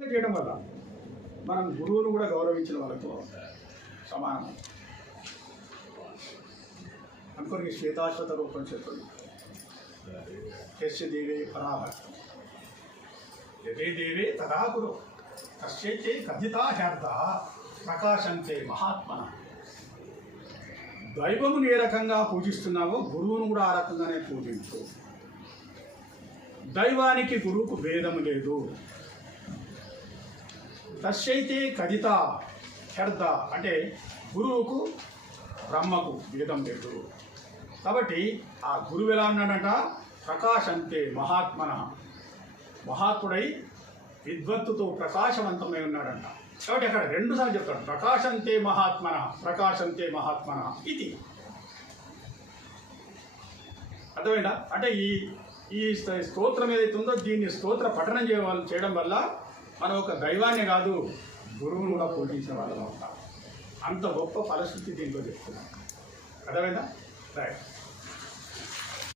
చేయడం వల్ల మనం గురువును కూడా గౌరవించిన వాళ్ళతో సమానం. అనుకోని శ్వేతాశ్వత రూపం చెప్పండి. యస్య దేవే పరాభక్తం యదే దేవే తదా గురు తస్యైతే కథితా హ్యార్థ ప్రకాశంతే మహాత్మన. దైవమును ఏ రకంగా పూజిస్తున్నావో గురువును కూడా ఆ రకంగానే పూజించు. దైవానికి గురువుకు భేదము లేదు. తస్యైతే కథిత హ్యర్థ అంటే గురువుకు బ్రహ్మకు భేదం లేదు. కాబట్టి ఆ గురువు ఎలా ఉన్నాడంట? ప్రకాశంతే మహాత్మన, మహాత్ముడై విద్వత్తుతో ప్రకాశవంతమై ఉన్నాడంట. కాబట్టి అక్కడ రెండుసార్లు చెప్తాడు, ప్రకాశంతే మహాత్మన, ప్రకాశంతే మహాత్మన ఇది. అర్థమైందా? అంటే ఈ స్తోత్రం ఏదైతే ఉందో దీన్ని స్తోత్ర పఠనం చేయడం వల్ల మనం ఒక దైవాన్ని కాదు గురువును కూడా పూజించిన వాళ్ళం అవుతాం. అంత గొప్ప పరిస్థితి దీంట్లో చెప్తున్నాం. అర్థమైందా? రైట్.